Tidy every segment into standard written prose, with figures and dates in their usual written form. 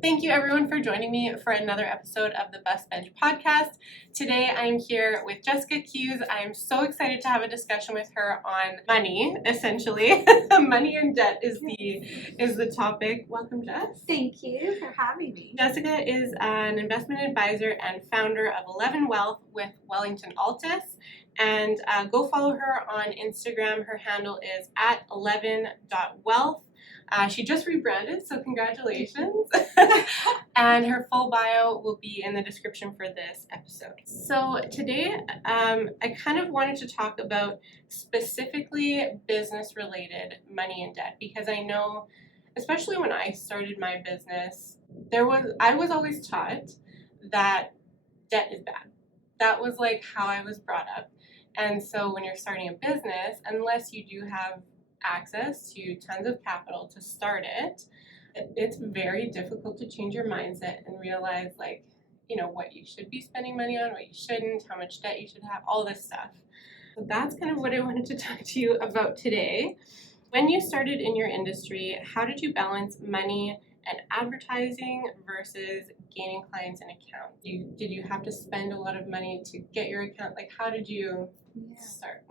Thank you everyone for joining me for another episode of the Best Bench podcast. Today I'm here with Jessica Keus. I am so excited to have a discussion with her on money, essentially. Money and debt is the topic. Welcome, Jess. Thank you for having me. Jessica is an investment advisor and founder of 11 Wealth with Wellington Altus. And go follow her on Instagram. Her handle is at 11.wealth. She just rebranded, so congratulations. And her full bio will be in the description for this episode. So today, I kind of wanted to talk about specifically business-related money and debt, because I know, especially when I started my business, I was always taught that debt is bad. That was like how I was brought up. And so when you're starting a business, unless you do have access to tons of capital to start it, it's very difficult to change your mindset and realize, like, you know, what you should be spending money on, what you shouldn't, how much debt you should have, all this stuff. So that's kind of what I wanted to talk to you about today. When you started in your industry, how did you balance money and advertising versus gaining clients and accounts? Did you have to spend a lot of money to get your account? Like, how did you start?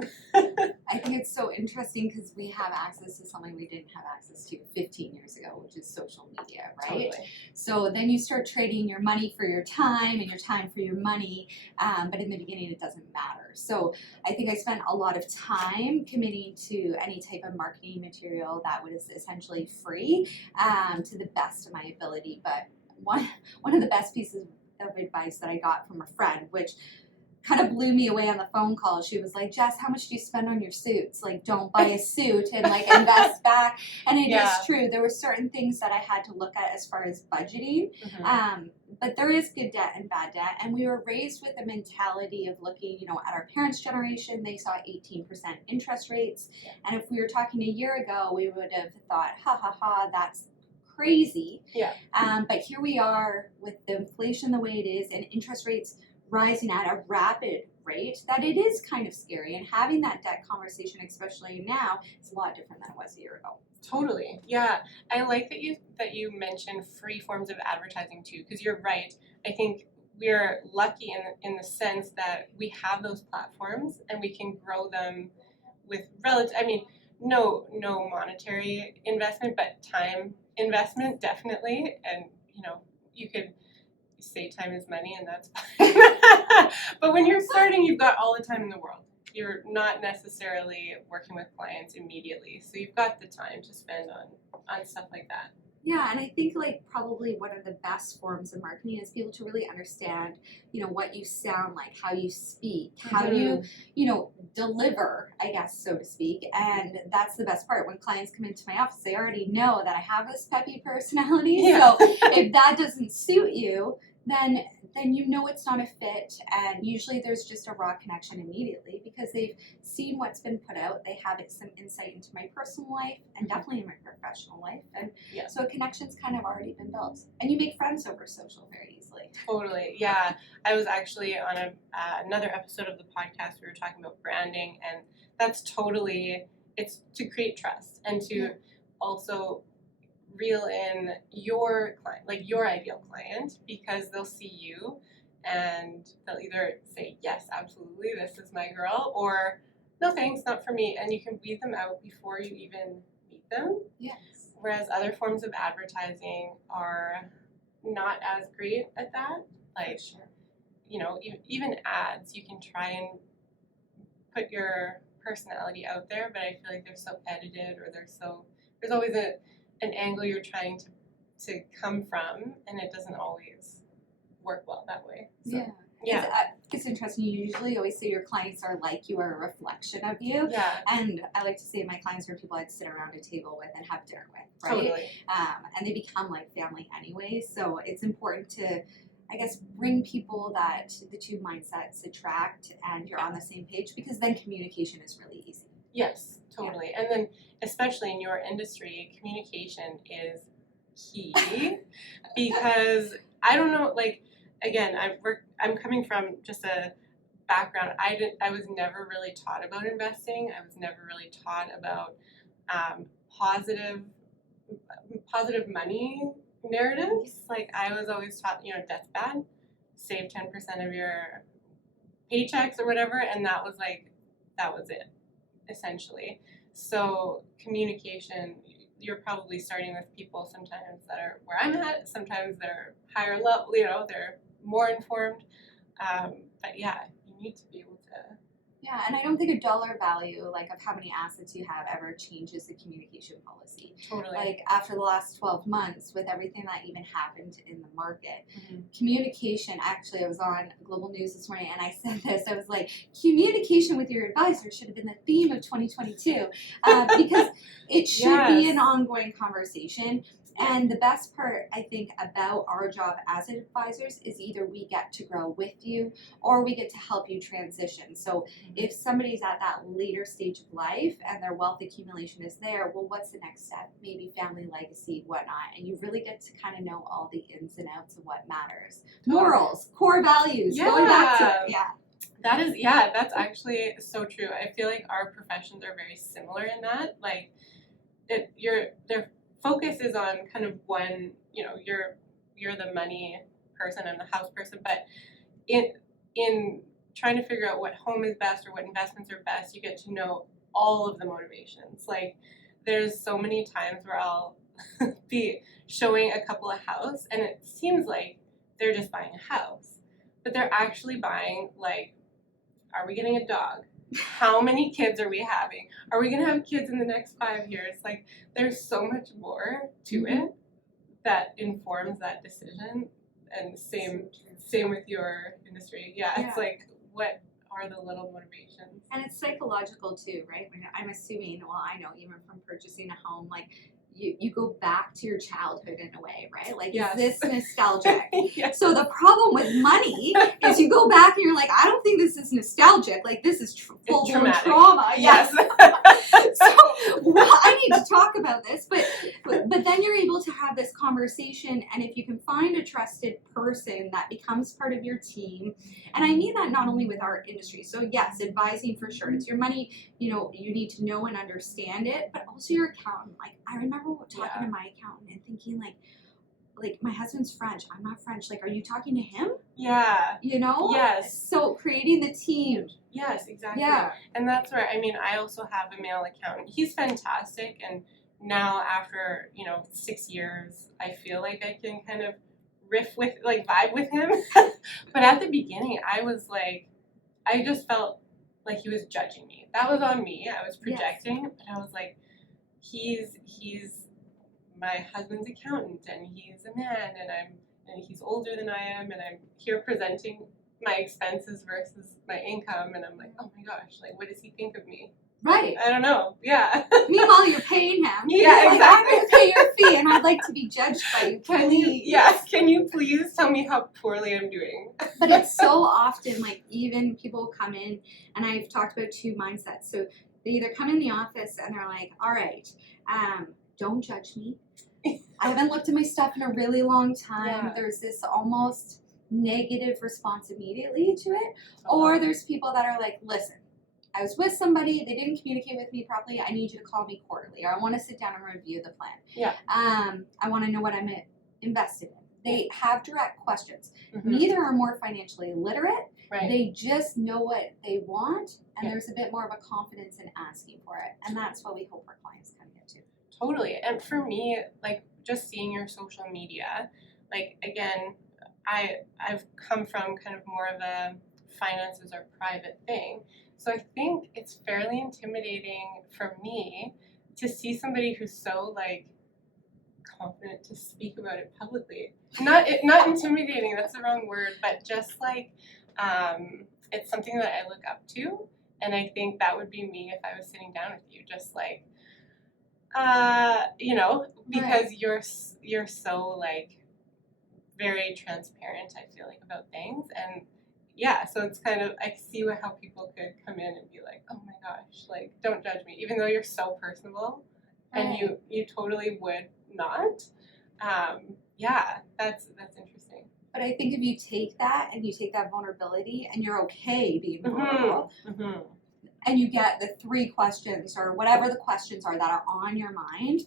I think it's so interesting because we have access to something we didn't have access to 15 years ago, which is social media, right? Totally. So then you start trading your money for your time and your time for your money, but in the beginning it doesn't matter. So I think I spent a lot of time committing to any type of marketing material that was essentially free, to the best of my ability. But one of the best pieces of advice that I got from a friend, which kind of blew me away on the phone call. She was like, Jess, how much do you spend on your suits? Like, don't buy a suit and like invest back. And it is true. There were certain things that I had to look at as far as budgeting. Mm-hmm. But there is good debt and bad debt. And we were raised with a mentality of looking, you know, at our parents' generation, they saw 18% interest rates. Yeah. And if we were talking a year ago, we would have thought, that's crazy. Yeah. But here we are with the inflation the way it is and interest rates rising at a rapid rate, that it is kind of scary. And having that debt conversation, especially now, is a lot different than it was a year ago. Totally. Yeah. I like that you mentioned free forms of advertising too, because you're right. I think we're lucky in the sense that we have those platforms and we can grow them with no monetary investment, but time investment, definitely. And, you know, you could say time is money, and that's fine. But when you're starting, you've got all the time in the world. You're not necessarily working with clients immediately, so you've got the time to spend on stuff like that. Yeah, and I think like probably one of the best forms of marketing is people to really understand, you know, what you sound like, how you speak, how you deliver, I guess, so to speak. And that's the best part. When clients come into my office, they already know that I have this peppy personality. Yeah. So if that doesn't suit you, then you know it's not a fit, and usually there's just a raw connection immediately because they've seen what's been put out. They have some insight into my personal life and definitely in my professional life, and so a connection's kind of already been built, and you make friends over social very easily. Totally, yeah. I was actually on another episode of the podcast. We were talking about branding, and that's totally, it's to create trust and to also reel in your client, like your ideal client, because they'll see you and they'll either say, yes, absolutely, this is my girl, or no thanks, not for me. And you can weed them out before you even meet them. Yes. Whereas other forms of advertising are not as great at that. Like, you know, even ads, you can try and put your personality out there, but I feel like they're so edited, or there's always an angle you're trying to come from, and it doesn't always work well that way. So, yeah. It's interesting. You usually always say your clients are like you, are a reflection of you. Yeah. And I like to say my clients are people I'd sit around a table with and have dinner with, right? Totally. And they become like family anyway. So it's important to, I guess, bring people that the two mindsets attract and you're on the same page, because then communication is really easy. Yes, totally. Yeah. And then especially in your industry, communication is key because I don't know, like, again, I'm coming from just a background. I was never really taught about investing. I was never really taught about positive money narratives. Like I was always taught, debt's bad, save 10% of your paychecks or whatever, and that was it, essentially. So communication, you're probably starting with people sometimes that are where I'm at, sometimes they're higher level, they're more informed. But yeah, you need to be able to. Yeah, and I don't think a dollar value, like of how many assets you have, ever changes the communication policy. Totally. Like after the last 12 months, with everything that even happened in the market, Mm-hmm. communication, actually, I was on Global News this morning and I said this, I was like, communication with your advisor should have been the theme of 2022 because it should be an ongoing conversation. And the best part, I think, about our job as advisors is either we get to grow with you or we get to help you transition. So if somebody's at that later stage of life and their wealth accumulation is there, well, what's the next step? Maybe family legacy, whatnot. And you really get to kind of know all the ins and outs of what matters. Morals, core values, going back to it. Yeah. That's actually so true. I feel like our professions are very similar in that. Like, their focus is on kind of one, you're the money person and the house person, but in trying to figure out what home is best or what investments are best, you get to know all of the motivations. Like there's so many times where I'll be showing a couple a house and it seems like they're just buying a house, but they're actually buying, like, are we getting a dog? How many kids are we having? Are we going to have kids in the next 5 years? Like, there's so much more to it that informs that decision. And same with your industry. Yeah, it's like, what are the little motivations? And it's psychological too, right? I'm assuming, well, I know even from purchasing a home, like you go back to your childhood in a way, right? Like, is this nostalgic? Yes. So the problem with money is you go back and you're like, I don't think this is nostalgic. Like, this is full-blown trauma. Yes. So I need to talk about this, but then you're able to have this conversation, and if you can find a trusted person that becomes part of your team, and I mean that not only with our industry. So yes, advising for sure. It's your money. You need to know and understand it, but also your accountant. Like, I remember talking to my accountant and thinking like my husband's French. I'm not French. Like, are you talking to him? Yeah. Yes. So creating the team. Yes, exactly. Yeah. And that's where, I also have a male accountant. He's fantastic. And now after, 6 years, I feel like I can kind of vibe with him. But at the beginning, I was like, I just felt like he was judging me. That was on me. I was projecting. Yes. But I was like, he's my husband's accountant, and he's a man, and he's older than I am, and I'm here presenting my expenses versus my income, and I'm like, oh my gosh, like, what does he think of me? Right. I don't know. Yeah. Meanwhile, you're paying him. Yeah, exactly. I'm going to pay your fee, and I'd like to be judged by you. Can you please tell me how poorly I'm doing? But it's so often, like, even people come in, and I've talked about two mindsets. So they either come in the office and they're like, all right, don't judge me. I haven't looked at my stuff in a really long time. Yeah. There's this almost negative response immediately to it. Or there's people that are like, listen, I was with somebody, they didn't communicate with me properly, I need you to call me quarterly, or I want to sit down and review the plan. Yeah. I want to know what I'm invested in. They have direct questions. Mm-hmm. Neither are more financially literate. Right. They just know what they want, and there's a bit more of a confidence in asking for it. And that's what we hope our clients kind of get to. Totally. And for me, like, just seeing your social media, like, again, I've come from kind of more of a finances are private thing. So I think it's fairly intimidating for me to see somebody who's so, like, confident to speak about it publicly. Not intimidating, that's the wrong word, but just like, it's something that I look up to, and I think that would be me if I was sitting down with you, just like, because you're so, like, very transparent, I feel like, about things, and yeah, so it's kind of, I see how people could come in and be like, oh my gosh, like, don't judge me, even though you're so personable, and you totally would not. That's interesting. But I think if you take that and you take that vulnerability and you're okay being vulnerable, and you get the 3 questions or whatever the questions are that are on your mind,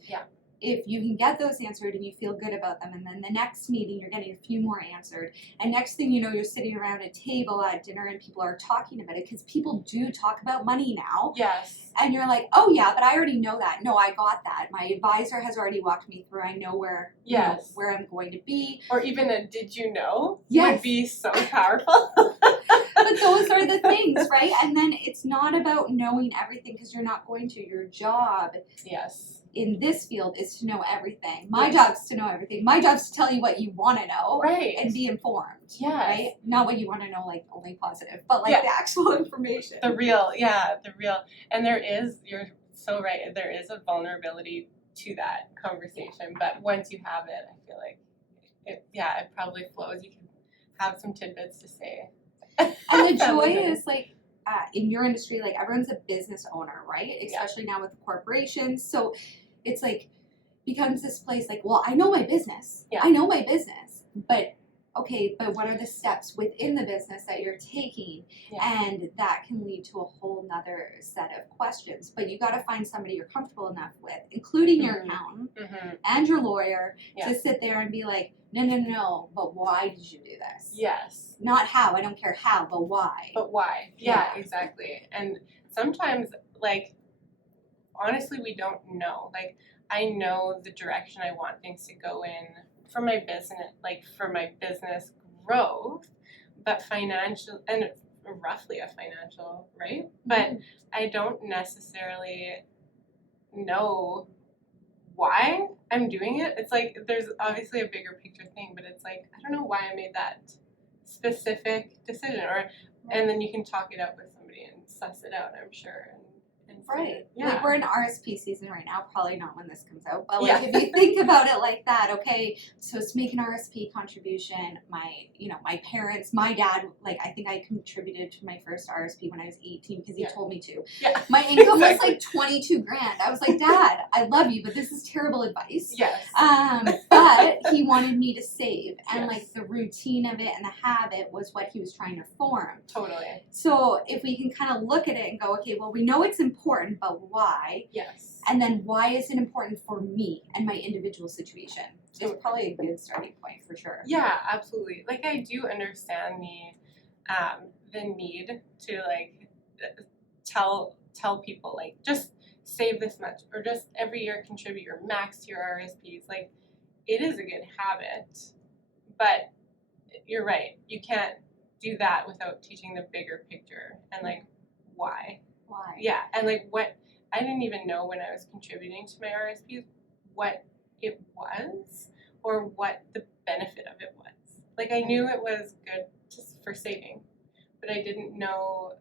if you can get those answered and you feel good about them, and then the next meeting you're getting a few more answered, and next thing you know, you're sitting around a table at dinner and people are talking about it, because people do talk about money now. Yes. And you're like, oh yeah, but I already know that. No, I got that. My advisor has already walked me through. I know where you know, where I'm going to be. Or even a did you know Yes. would be so powerful. But those are the things, right? And then it's not about knowing everything, because you're not going to. Your job Yes. in this field is to know everything. My job's to know everything. My job's to tell you what you want to know, right, and be informed. Yes. Right? Not what you want to know, like only positive, but like the actual information. The real. And there is, you're so right, there is a vulnerability to that conversation, but once you have it, I feel like it probably flows. You can have some tidbits to say. And the joy is like, in your industry, like everyone's a business owner, right? Especially now with corporations. So it's like, becomes this place like, well, I know my business. Yeah. I know my business. But okay, but what are the steps within the business that you're taking? Yeah. And that can lead to a whole nother set of questions. But you got to find somebody you're comfortable enough with, including your accountant and your lawyer, to sit there and be like, no, but why did you do this? Yes. Not how, I don't care how, but why. But why? Yeah, exactly. And sometimes, like, honestly, we don't know. Like, I know the direction I want things to go in for my business growth, but financial, and roughly a financial, right? But I don't necessarily know why I'm doing it. It's like there's obviously a bigger picture thing, but it's like I don't know why I made that specific decision, and then you can talk it out with somebody and suss it out, I'm sure. Right. Yeah. Like we're in RSP season right now, probably not when this comes out, but like if you think about it like that, okay, so to make an RSP contribution, my parents, my dad, like I think I contributed to my first RSP when I was 18 because he told me to. Yeah. My income was like 22 grand. I was like, Dad, I love you, but this is terrible advice. Yes. But he wanted me to save, and like the routine of it and the habit was what he was trying to form. Totally. So if we can kind of look at it and go, okay, well, we know it's important, but why? Yes. And then why is it important for me and my individual situation? It's probably a good starting point for sure. Yeah, absolutely. Like I do understand the need to like tell people like just save this much or just every year contribute or max to your RSPs. Like it is a good habit, but you're right. You can't do that without teaching the bigger picture and like why. Why? Yeah, and like what I didn't even know when I was contributing to my RSPs what it was or what the benefit of it was. Like I knew it was good just for saving, but I didn't know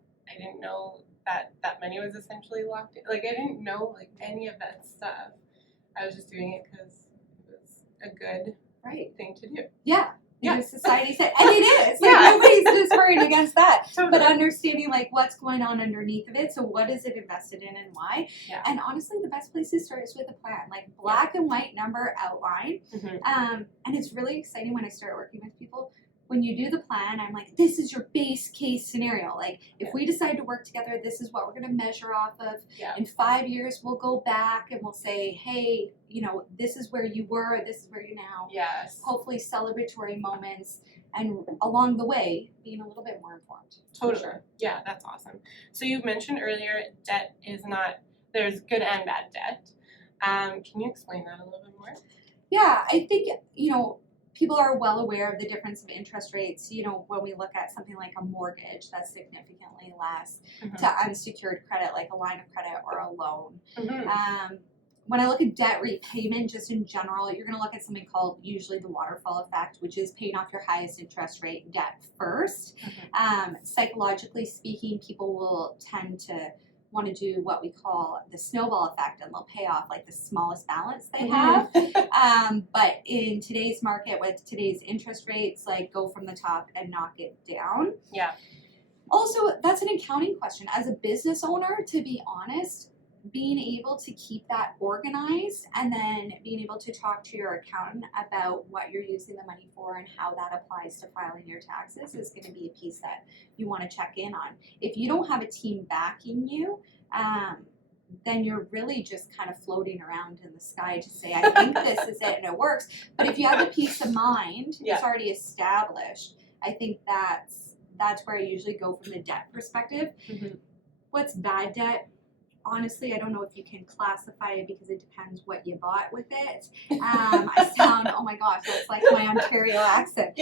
that money was essentially locked in. Like I didn't know like any of that stuff. I was just doing it because it was a good thing to do. Yeah. Because society said, and it is. Like nobody's disparaging against that. Totally. But understanding like what's going on underneath of it. So what is it invested in and why? Yeah. And honestly, the best place to start is with a plan, like black and white number outline. And it's really exciting when I start working with people. When you do the plan, I'm like, this is your base case scenario. Like, if we decide to work together, this is what we're going to measure off of. Yeah. In 5 years, we'll go back and we'll say, hey, this is where you were, this is where you're now. Yes. Hopefully celebratory moments, and along the way, being a little bit more informed. Totally. Sure. Yeah, that's awesome. So you mentioned earlier, debt is not, there's good and bad debt. Can you explain that a little bit more? Yeah, I think, people are well aware of the difference of interest rates, when we look at something like a mortgage that's significantly less to unsecured credit, like a line of credit or a loan. When I look at debt repayment, just in general, you're going to look at something called usually the waterfall effect, which is paying off your highest interest rate debt first. Psychologically speaking, people will tend to want to do what we call the snowball effect, and they'll pay off like the smallest balance they have. But in today's market with today's interest rates, like go from the top and knock it down. Yeah. Also, that's an accounting question. As a business owner, to be honest, being able to keep that organized and then being able to talk to your accountant about what you're using the money for and how that applies to filing your taxes is going to be a piece that you want to check in on. If you don't have a team backing you, then you're really just kind of floating around in the sky to say, I think this is it and it works. But if you have the peace of mind that's already established, I think that's where I usually go from the debt perspective. What's bad debt? Honestly, I don't know if you can classify it because it depends what you bought with it. I sound, oh my gosh, that's like my Ontario accent.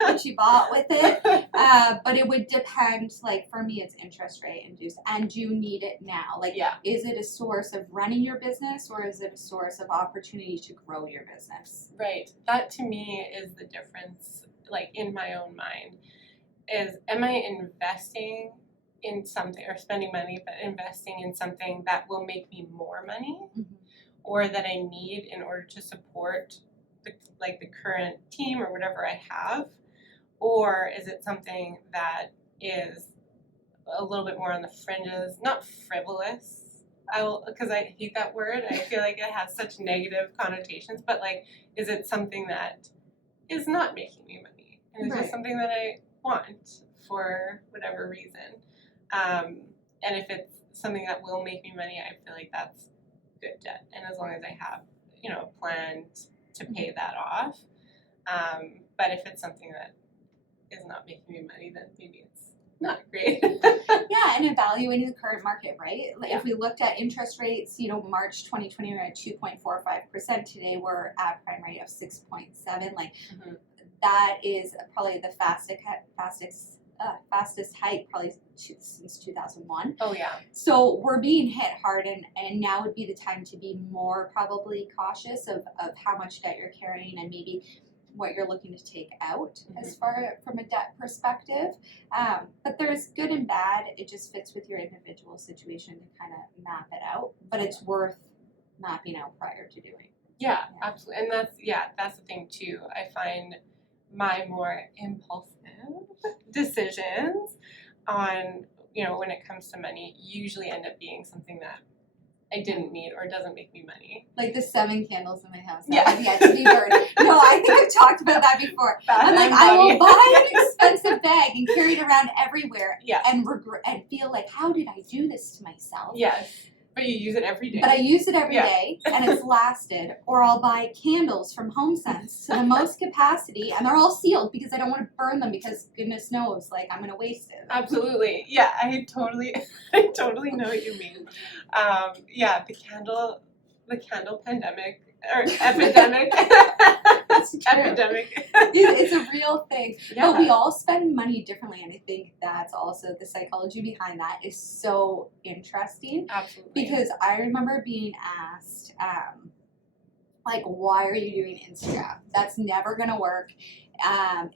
What you bought with it. But it would depend, like for me, it's interest rate induced. And do you need it now? Like, is it a source of running your business or is it a source of opportunity to grow your business? Right. That to me is the difference, like in my own mind, is am I investing in something or spending money, but investing in something that will make me more money or that I need in order to support the current team or whatever I have? Or is it something that is a little bit more on the fringes, not frivolous? Because I hate that word. I feel like it has such negative connotations, but like, is it something that is not making me money? And it's just something that I want for whatever reason. And if it's something that will make me money, I feel like that's good debt. And as long as I have, a plan to pay that off. But if it's something that is not making me money, then maybe it's not great. And evaluating the current market, right? Like if we looked at interest rates, March 2020 we're at 2.45%. Today we're at prime rate of 6.7. Like that is probably the fastest hike probably since 2001. Oh yeah. So we're being hit hard, and now would be the time to be more probably cautious of how much debt you're carrying and maybe what you're looking to take out as far from a debt perspective. But there's good and bad. It just fits with your individual situation to kind of map it out. But it's worth mapping out prior to doing. Yeah, absolutely. And that's the thing too. I find my more impulsive decisions on, when it comes to money usually end up being something that I didn't need or doesn't make me money. Like the 7 candles in my house that have yet to be burned. No, I think I've talked about that before. I'm like, I will buy an expensive bag and carry it around everywhere and regret and feel like, how did I do this to myself? Yes. But you use it every day. But I use it every day, and it's lasted. Or I'll buy candles from HomeSense to the most capacity, and they're all sealed because I don't want to burn them because goodness knows, like, I'm going to waste it. Absolutely. Yeah, I totally know what you mean. The candle pandemic or epidemic. Epidemic. It's a real thing. Yeah. But we all spend money differently, and I think that's also the psychology behind that is so interesting. Absolutely. Because I remember being asked, why are you doing Instagram? That's never going to work.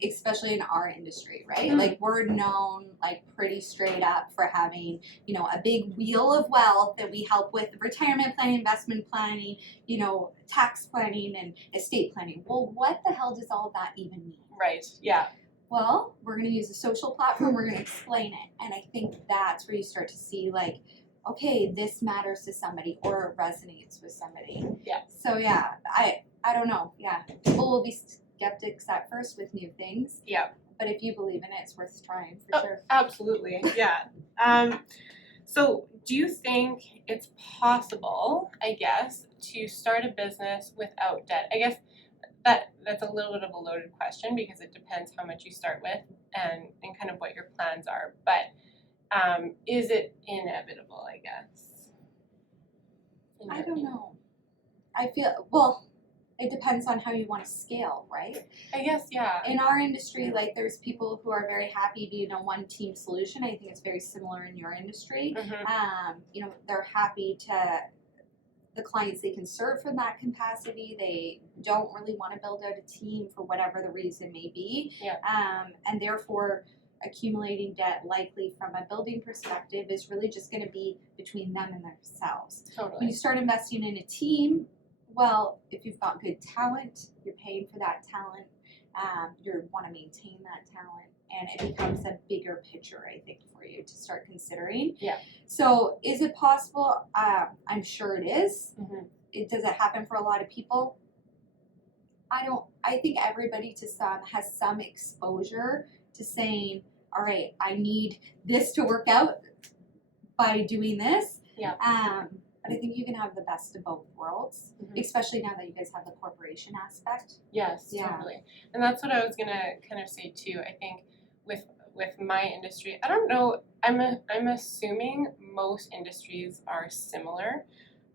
Especially in our industry, right? Like we're known pretty straight up for having, a big wheel of wealth that we help with retirement planning, investment planning, tax planning and estate planning. Well, what the hell does all that even mean? Right. Yeah. Well, we're going to use a social platform. We're going to explain it. And I think that's where you start to see okay, this matters to somebody or it resonates with somebody. Yeah. So I don't know. Yeah. People will be skeptics at first with new things. Yeah. But if you believe in it, it's worth trying for sure. Absolutely. Yeah. So do you think it's possible, I guess, to start a business without debt? I guess that's a little bit of a loaded question because it depends how much you start with and kind of what your plans are. But is it inevitable, I guess? I don't know. I feel, it depends on how you want to scale, right? I guess, yeah. In our industry, there's people who are very happy being a one-team solution. I think it's very similar in your industry. They're happy to the clients they can serve from that capacity. They don't really want to build out a team for whatever the reason may be. Yeah. And therefore, accumulating debt likely from a building perspective is really just going to be between them and themselves. Totally. When you start investing in a team, well, if you've got good talent, you're paying for that talent, you want to maintain that talent, and it becomes a bigger picture, I think, for you to start considering. Yeah. So is it possible? I'm sure it is. Does it happen for a lot of people? I think everybody has some exposure to saying, all right, I need this to work out by doing this. Yeah. But I think you can have the best of both worlds, Mhm. especially now that you guys have the corporation aspect. Yes, Yeah. totally. And that's what I was gonna kind of say too. I think with my industry, I don't know. I'm assuming most industries are similar,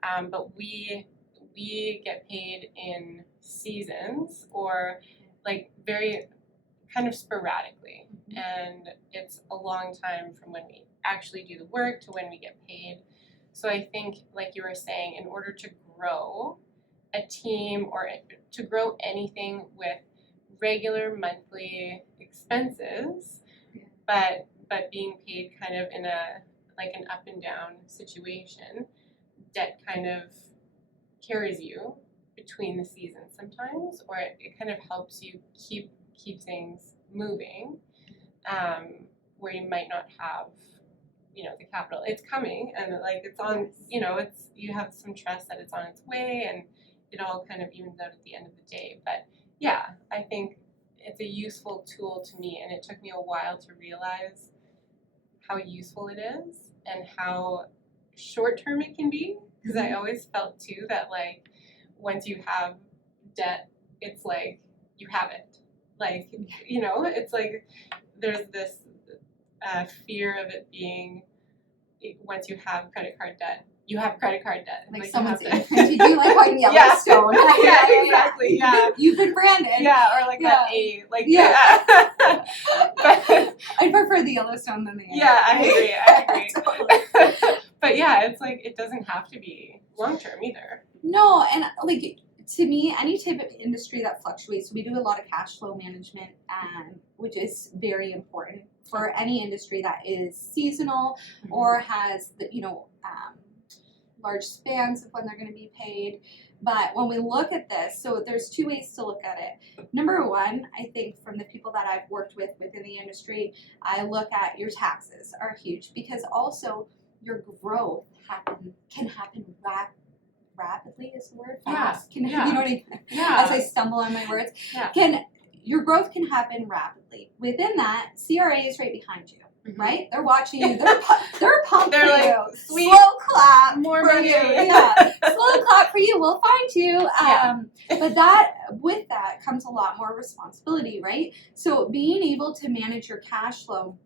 but we get paid in seasons or like very kind of sporadically, and it's a long time from when we actually do the work to when we get paid. So I think, like you were saying, in order to grow a team or to grow anything with regular monthly expenses, but being paid kind of in a like an up and down situation, debt kind of carries you between the seasons sometimes, or it kind of helps you keep things moving, where you might not have, the capital. It's coming, and like it's on, it's, you have some trust that it's on its way, and it all kind of evens out at the end of the day. But yeah, I think it's a useful tool to me, and it took me a while to realize how useful it is and how short term it can be, because I always felt too that like once you have debt, it's like you have it. Like, it's like there's this fear of it being, once you have credit card debt, you have credit card debt. Like you someone's have to- imprinted you like on Yellowstone. Yeah, exactly. Yeah. You've been branded. Yeah, or like that A, like but, I prefer the Yellowstone than the A. yeah, I agree. Totally. But yeah, it's like it doesn't have to be long term either. No, and like to me, any type of industry that fluctuates, we do a lot of cash flow management, which is very important for any industry that is seasonal or has the large spans of when they're going to be paid. But when we look at this, so there's two ways to look at it. Number one, I think from the people that I've worked with within the industry, I look at your taxes are huge, because also your growth can happen rapidly is the word? Fast. You know what I mean? Yeah. As I stumble on my words. Yeah. Your growth can happen rapidly. Within that, CRA is right behind you. Mm-hmm. Right? They're watching you. They're pumped They're for like, you. sweet. Slow clap More for money. you. Yeah. Slow clap for you. We'll find you. But with that comes a lot more responsibility, right? So being able to manage your cash flow,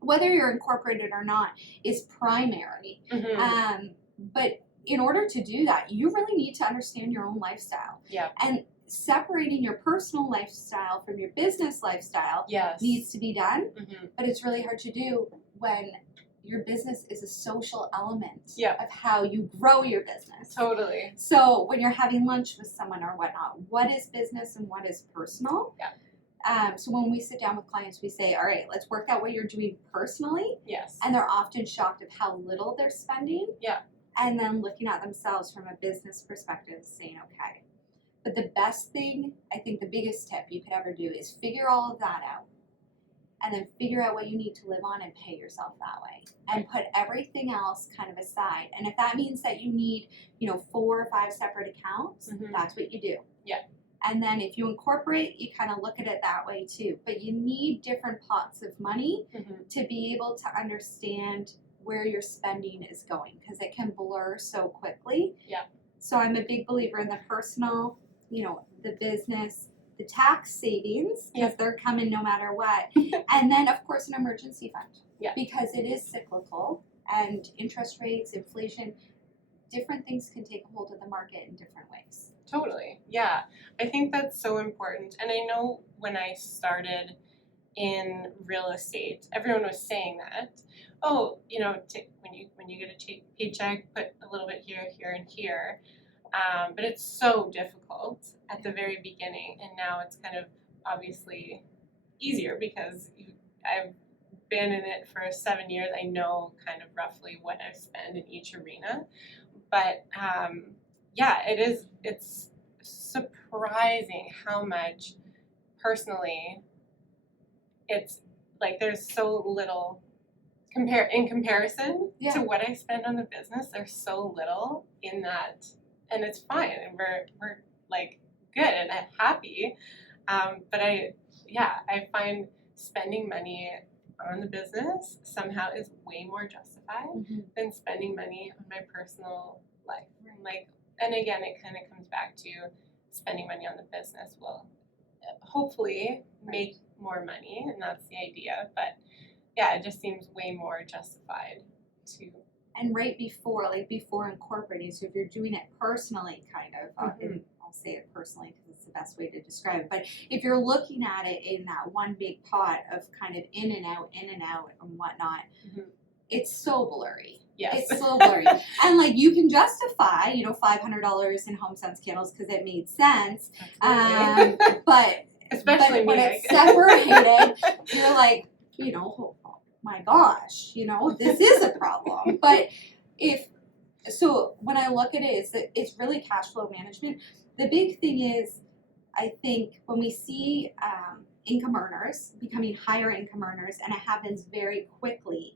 whether you're incorporated or not, is primary. Mm-hmm. But in order to do that, you really need to understand your own lifestyle. Yeah. And separating your personal lifestyle from your business lifestyle needs to be done, but it's really hard to do when your business is a social element of how you grow your business. Totally. So when you're having lunch with someone or whatnot, what is business and what is personal? Yeah. So when we sit down with clients, we say, all right, let's work out what you're doing personally. Yes. And they're often shocked of how little they're spending. Yeah. And then looking at themselves from a business perspective, saying, okay. But the best thing, I think the biggest tip you could ever do is figure all of that out, and then figure out what you need to live on and pay yourself that way, and put everything else kind of aside. And if that means that you need, 4 or 5 separate accounts, that's what you do. Yeah. And then if you incorporate, you kind of look at it that way too. But you need different pots of money to be able to understand where your spending is going, because it can blur so quickly. Yeah. So I'm a big believer in the personal, the business, the tax savings, because they're coming no matter what. And then, of course, an emergency fund. Yeah. Because it is cyclical, and interest rates, inflation, different things can take a hold of the market in different ways. Totally. Yeah. I think that's so important. And I know when I started in real estate, everyone was saying that, when you get a paycheck, put a little bit here, here, and here. But it's so difficult at the very beginning, and now it's kind of obviously easier because I've been in it for 7 years. I know kind of roughly what I spend in each arena, but it's surprising how much personally it's like there's so little in comparison to what I spend on the business. There's so little in that. And it's fine, and we're like good and happy, but I find spending money on the business somehow is way more justified than spending money on my personal life. Like, and again, it kind of comes back to spending money on the business will hopefully make more money, and that's the idea. But yeah, it just seems way more justified to. And right before, before incorporating, so if you're doing it personally, kind of, and I'll say it personally because it's the best way to describe it, but if you're looking at it in that one big pot of kind of in and out and whatnot, it's so blurry. Yes. It's so blurry. And like you can justify, $500 in HomeSense candles because it made sense. But especially when me, it's separated, you're like, oh my gosh, this is a problem. But when I look at it, it's really cash flow management. The big thing is, I think when we see income earners becoming higher income earners, and it happens very quickly,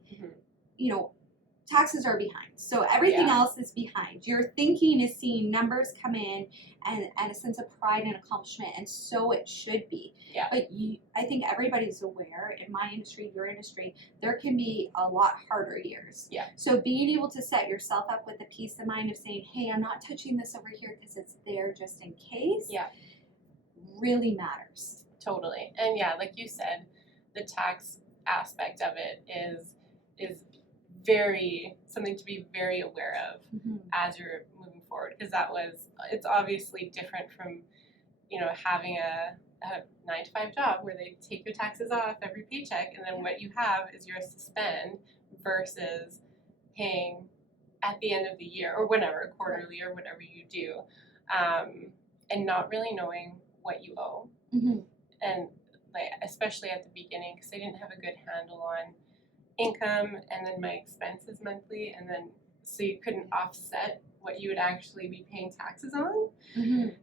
taxes are behind. So everything else is behind. Your thinking is seeing numbers come in and a sense of pride and accomplishment, and so it should be. Yeah. But I think everybody's aware, in my industry, your industry, there can be a lot harder years. Yeah. So being able to set yourself up with the peace of mind of saying, hey, I'm not touching this over here because it's there just in case, really matters. Totally. And yeah, like you said, the tax aspect of it is something to be very aware of as you're moving forward, because it's obviously different from having a 9-to-5 job where they take your taxes off every paycheck, and then what you have is yours to spend versus paying at the end of the year or whenever, quarterly or whatever you do, and not really knowing what you owe. And like, especially at the beginning, because I didn't have a good handle on income and then my expenses monthly, and then so you couldn't offset what you would actually be paying taxes on.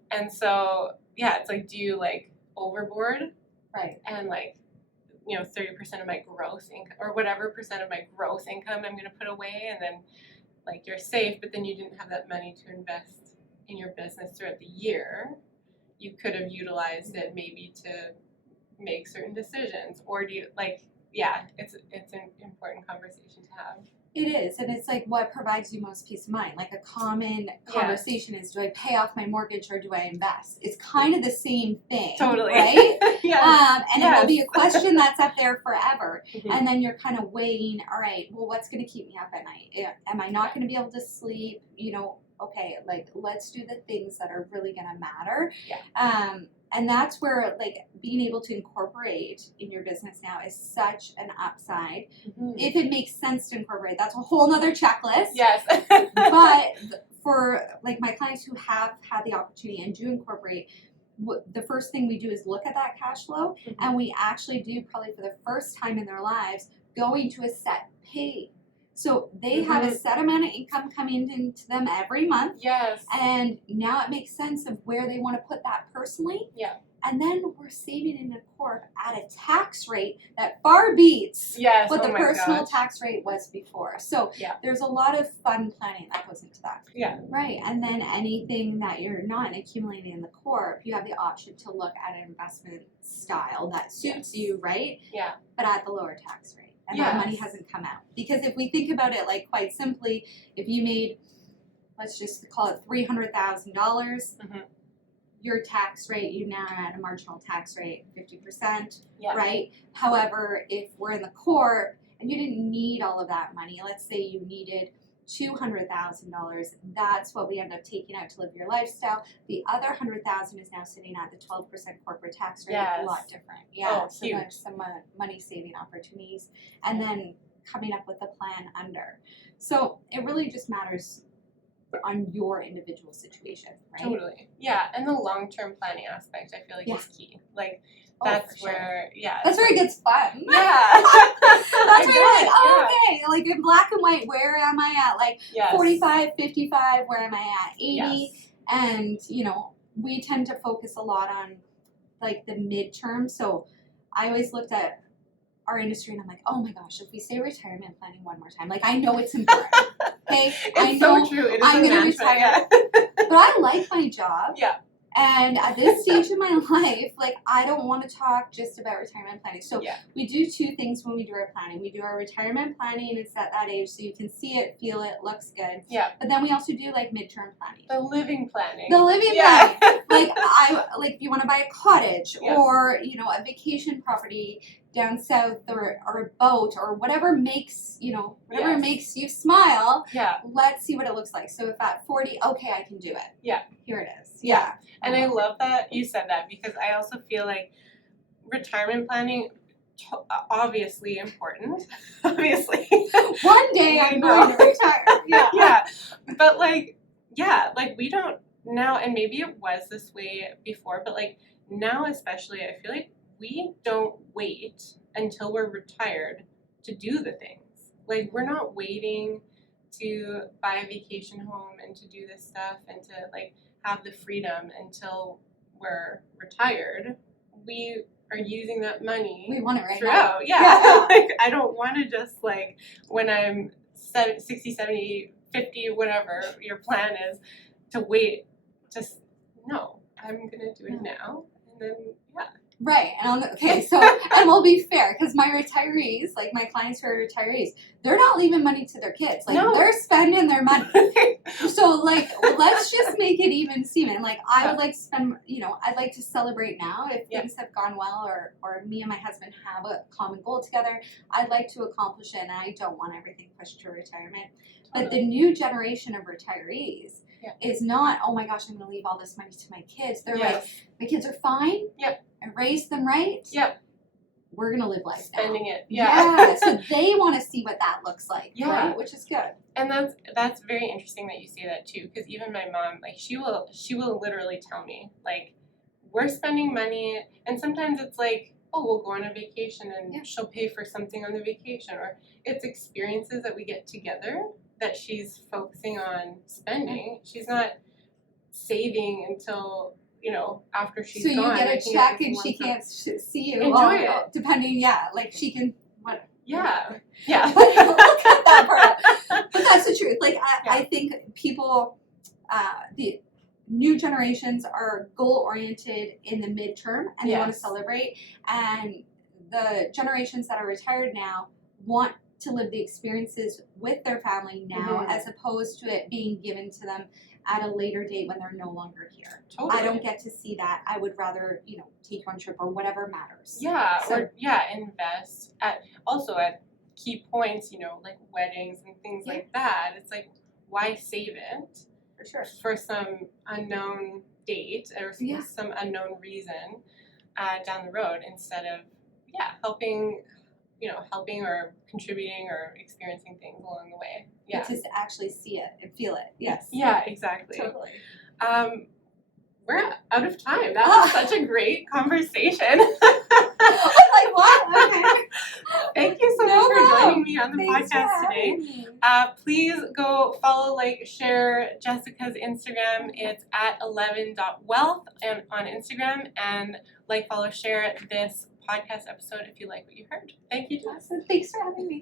And so it's like, do you like overboard, right? And like 30% of my gross income or whatever percent of my gross income I'm going to put away, and then like you're safe, but then you didn't have that money to invest in your business throughout the year. You could have utilized it maybe to make certain decisions, or do you like? Yeah, it's an important conversation to have. It is, and it's like what provides you most peace of mind. Like a common conversation is, do I pay off my mortgage or do I invest? It's kind of the same thing, totally, right? Yes. It will be a question that's up there forever, and then you're kind of weighing. All right, well, what's going to keep me up at night? Am I not going to be able to sleep? Okay, like let's do the things that are really going to matter. And that's where like being able to incorporate in your business now is such an upside. If it makes sense to incorporate, that's a whole nother checklist. Yes. But for like my clients who have had the opportunity and do incorporate, the first thing we do is look at that cash flow, and we actually do, probably for the first time in their lives, going to a set pay. So they have a set amount of income coming into them every month. Yes. And now it makes sense of where they want to put that personally. Yeah. And then we're saving in a corp at a tax rate that far beats what the personal tax rate was before. So there's a lot of fun planning that goes into that. Yeah. Right. And then anything that you're not accumulating in the corp, you have the option to look at an investment style that suits you, right? Yeah. But at the lower tax rate. And that money hasn't come out. Because if we think about it like quite simply, if you made, let's just call it $300,000, your tax rate, you now are at a marginal tax rate, 50%, right? However, if we're in the corp and you didn't need all of that money, let's say you needed $200,000, that's what we end up taking out to live your lifestyle. The other $100,000 is now sitting at the 12% corporate tax rate, a lot different. So huge. there's some money saving opportunities, and then coming up with a plan under. So it really just matters on your individual situation, right? Totally. Yeah, and the long-term planning aspect, I feel like is key. Like that's where, that's where it gets fun. Yeah. That's where you're like, okay, like in black and white, where am I at? Like 45, 55, where am I at? 80. And, we tend to focus a lot on like the midterm. So I always looked at our industry and I'm like, oh my gosh, if we say retirement planning one more time, like I know it's important. Okay? It's so true. It is I'm going to retire. But I like my job. Yeah. And at this stage in my life, like, I don't want to talk just about retirement planning. So Yeah. we do two things when we do our planning. We do our retirement planning, and it's at that age, so you can see it, feel it, looks good. Yeah. But then we also do like midterm planning. The living planning. The living Yeah. planning. Like if you want to buy a cottage Yeah. or, you know, a vacation property down south or a boat or whatever makes, you know, whatever Yes. makes you smile. Yeah. Let's see what it looks like. So if at 40, okay, I can do it. Yeah. Here it is. Yeah. And I love that you said that, because I also feel like retirement planning, obviously important. Obviously. One day I'm going to retire. Yeah. Yeah. But like, yeah, like we don't now, and maybe it was this way before, but like now especially, I feel like we don't wait until we're retired to do the things. Like, we're not waiting to buy a vacation home and to do this stuff and to like have the freedom until we're retired. We are using that money. We want it right now. throughout. Yeah. Like, I don't want to just like when I'm 60, 70, 50, whatever your plan is, to wait. Just no, I'm gonna do it now, and then Right. And and we'll be fair, because my retirees, like my clients who are retirees, they're not leaving money to their kids. Like, No. they're spending their money. So, like, let's just make it even, Steven. Like, I would like to spend, you know, I'd like to celebrate now if things have gone well, or me and my husband have a common goal together. I'd like to accomplish it, and I don't want everything pushed to retirement. But the new generation of retirees is not, oh my gosh, I'm going to leave all this money to my kids. They're like, my kids are fine. Yep. I raised them right. Yep. We're going to live life spending now. it. Yeah. So they want to see what that looks like. Yeah. Right? Which is good. And that's very interesting that you say that too, because even my mom, like, she will literally tell me, like, we're spending money, and sometimes it's like, oh, we'll go on a vacation and she'll pay for something on the vacation, or it's experiences that we get together that she's focusing on spending. She's not saving until, you know, after she's gone. So you get a check and she can't see you. Enjoy it. Depending, like she can, what? Yeah. Look at that part. But that's the truth. Like, I think people, the new generations are goal-oriented in the midterm, and they want to celebrate. And the generations that are retired now want to live the experiences with their family now, as opposed to it being given to them at a later date when they're no longer here. Totally. I don't get to see that. I would rather, you know, take one trip or whatever matters. Yeah, So, or invest at key points, you know, like weddings and things like that. It's like, why save it for sure for some unknown date or some unknown reason down the road, instead of helping or contributing or experiencing things along the way. Yeah. To actually see it and feel it. Yes. Yeah, exactly. Totally. We're out of time. That was such a great conversation. Like, what? Okay. Thank you so much for joining me on the podcast today. Please go follow, like, share Jessica's Instagram. It's at 11.wealth and on Instagram, and like, follow, share this podcast episode if you like what you heard. Thank you, Jess. Thanks for having me.